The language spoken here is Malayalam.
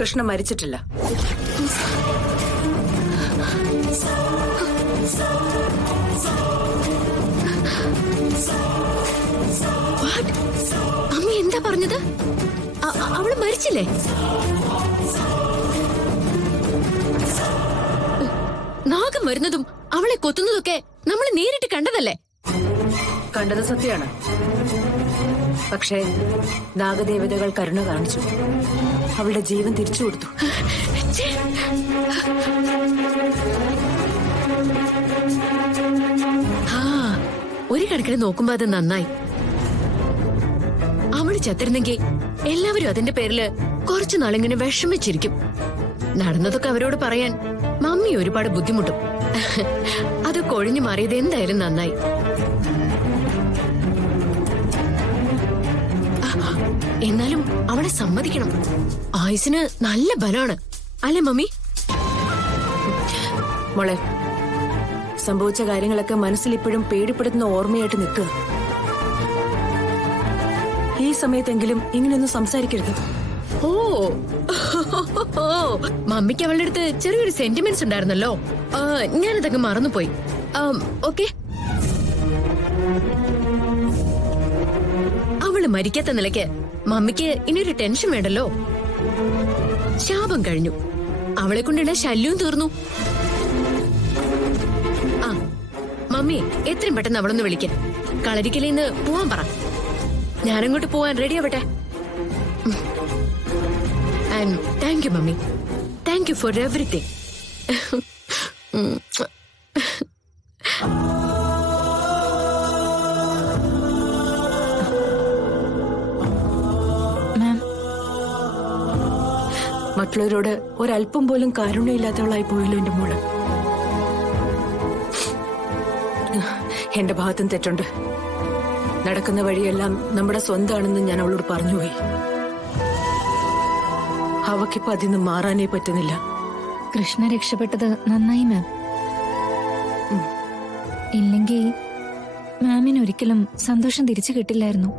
കൃഷ്ണ മരിച്ചിട്ടില്ല. അമ്മ എന്താ പറഞ്ഞത്? അവള് മരിച്ചില്ലേ? നാഗം വരുന്നതും അവളെ കൊത്തുന്നതൊക്കെ നമ്മൾ നേരിട്ട് കണ്ടതല്ലേ? കണ്ടത് സത്യമാണ്. പക്ഷേ നാഗദേവതകൾ കരുണ കാണിച്ചു, അവളുടെ ജീവൻ തിരിച്ചു കൊടുത്തു. ഒരു കണക്കിന് നോക്കുമ്പോ അത് നന്നായി. അവള് ചത്തിരുന്നെങ്കിൽ എല്ലാവരും അതിന്റെ പേരില് കുറച്ചു നാളിങ്ങനെ വിഷമിച്ചിരിക്കും. നടന്നതൊക്കെ അവരോട് പറയാൻ മമ്മി ഒരുപാട് ബുദ്ധിമുട്ടും. അത് കൊഴിഞ്ഞു മാറിയത് എന്തായാലും നന്നായി. എന്നാലും അവളെ സമ്മതിക്കണം. ആയുസിന് നല്ല ബലമാണ് അല്ലേ മമ്മി? മോളെ, സംഭവിച്ച കാര്യങ്ങളൊക്കെ മനസ്സിൽ ഇപ്പോഴും പേടിപ്പെടുത്തുന്ന ഓർമ്മയായിട്ട് നിൽക്കുക. ഈ സമയത്തെങ്കിലും ഇങ്ങനെയൊന്നും സംസാരിക്കരുത്. ഓ മമ്മിക്ക് അവളുടെ അടുത്ത് ചെറിയൊരു സെന്റിമെന്റ്സ് ഉണ്ടായിരുന്നല്ലോ. ഞാനതൊക്കെ മറന്നുപോയി. ഓക്കെ, അവള് മരിക്കാത്ത നിലയ്ക്ക് മമ്മിക്ക് ഇനിയൊരു ടെൻഷൻ വേണ്ടല്ലോ. ശാപം കഴിഞ്ഞു, അവളെ കൊണ്ടുള്ള ശല്യവും തീർന്നു. ആ മമ്മി, എത്രയും പെട്ടെന്ന് അവളൊന്ന് വിളിക്ക. കളരിക്കലിന്ന് പോവാൻ പറ. ഞാനങ്ങോട്ട് പോവാൻ റെഡി ആവട്ടെ. And thank you mummy, thank you for everything. മറ്റുള്ളവരോട് ഒരല്പം പോലും കാരുണ്യമില്ലാത്തവളായി പോയല്ലോ എന്റെ മോള്. എന്റെ ഭാഗത്തും തെറ്റുണ്ട്. നടക്കുന്ന വഴിയെല്ലാം നമ്മുടെ സ്വന്തമാണെന്ന് ഞാൻ അവളോട് പറഞ്ഞുപോയി. അവക്കിപ്പോ അതിന്ന് മാറാനേ പറ്റുന്നില്ല. കൃഷ്ണ രക്ഷപ്പെട്ടത് നന്നായി മാം. ഇല്ലെങ്കിൽ മാമിന് ഒരിക്കലും സന്തോഷം തിരിച്ചു കിട്ടില്ലായിരുന്നു.